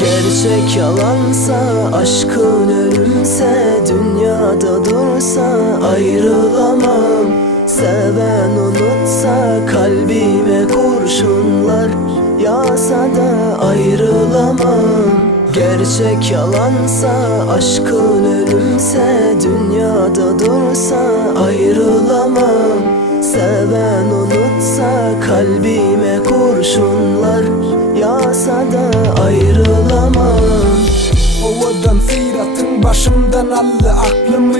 Gerçek yalansa, aşkın ölümse, dünyada dursa ayrılamam. Seven unutsa, kalbime kurşunlar yağsa da ayrılamam. Gerçek yalansa, aşkın ölümse, dünyada dursa ayrılamam. Seven unutsa, kalbime kurşunlar yağsa da ayrılamam. Ovadan seyratın başımdan aldı aklımı.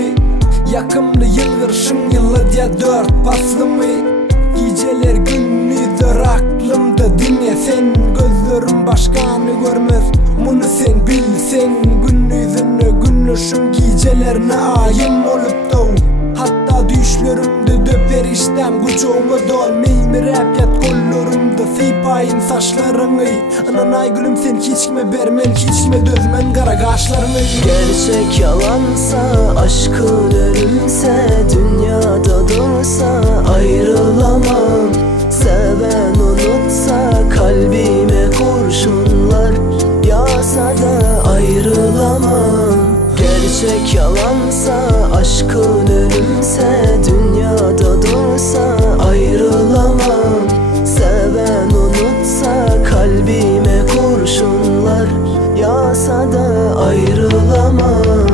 Yakımlı yılgırşın yılı diye 4 paslımı. Geceler gündüzdür aklımda dinle sen. Gözlerim başkanı görmez bunu sen bilsen. Gündüzünü gündüşüm gecelerine ayım olup da. Hatta düşlerimde döper işten kucağıma dolmayım. Rap yat kollarımda sipayın saçlarını. Ananay gülüm sen hiç kime bermen, hiç kime dözmen kara kaşlarını. Gerçek yalansa, aşkın ölümse, dünyada dursa ayrılamam. Seven unutsa, kalbime kurşunlar yağsa da ayrılamam. Gerçek yalansa, aşkın ölümse, dünyada dursa ayrılamam. Seven unutsa, kalbime kurşunlar yağsa da ayrılamam.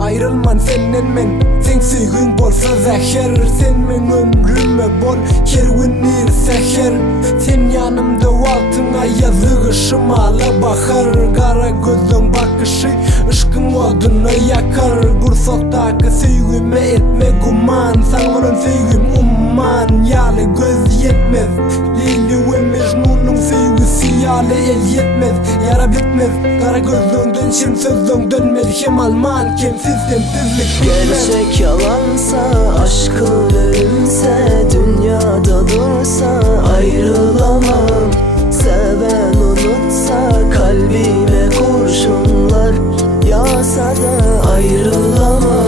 Ayrılman senden men, sen sügün bolsa zehir. Sen men ömrüme bol, kervinir seher. Sen yanımda altına yazıgışım ala bakar. Kara gözün bakışı, ışkın odunu yakar. Kursoktaki sügüme etme guman, sanırın sügüm umman. Yalı göz yetmez, Lili ve Mecnun'un sügüsü yalı el yetmez. Yara bitmez, kara gözünden şirin sözün dönmez. Hem alman, kimsiz sensizlik bitmez. Gerçek yalansa, aşkın ölümse, dünyada dursa ayrılamam. Seven unutsa, kalbime kurşunlar yağsa da ayrılamam.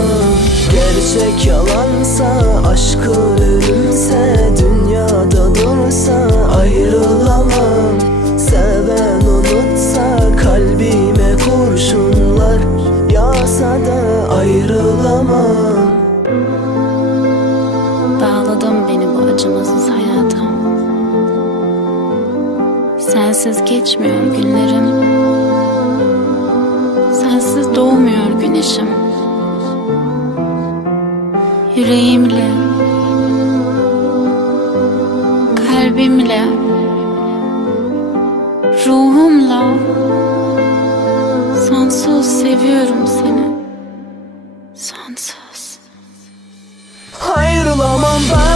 Gerçek yalansa, aşkın ölümse, dünyada dursa ayrılamam. Seven unutsa, kalbime kurşunlar yağsa da ayrılamam. Bağladın beni bu acımasız hayata. Sensiz geçmiyor günlerim. Sensiz doğmuyor güneşim. Yüreğimle, kalbimle, ruhumla sonsuz seviyorum seni. Sonsuz. Ayrılamam ben